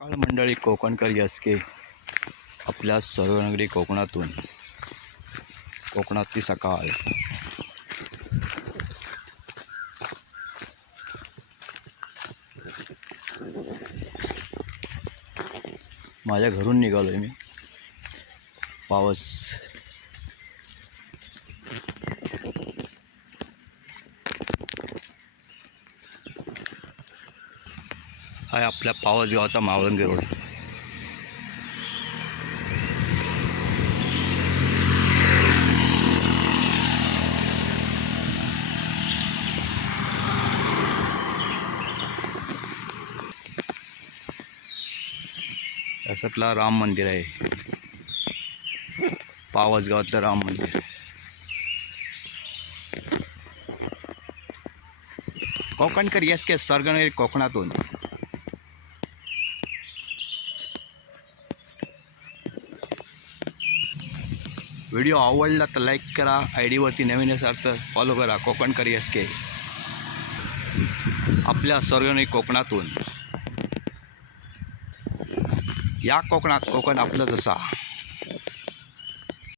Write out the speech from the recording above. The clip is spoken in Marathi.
काळ मंडळी कोकणकर यसके आपल्या सर्वनगरी कोकणातून. कोकणातली सकाळ. माझ्या घरून निघालो आहे मी. पावस आहे आपल्या पावसगावचा मावळंगी रोड. त्याच्यातला राम मंदिर आहे. पावसगावातलं राम मंदिर. कोकणकर येस के सरगणे कोकणातून. व्हिडिओ आवडला तर लाईक करा. आय डीवरती नवीन असाल तर फॉलो करा. Konkan S K. आपल्या स्वर्गणी कोकणातून. या कोकणात कोकण आपलं जसा.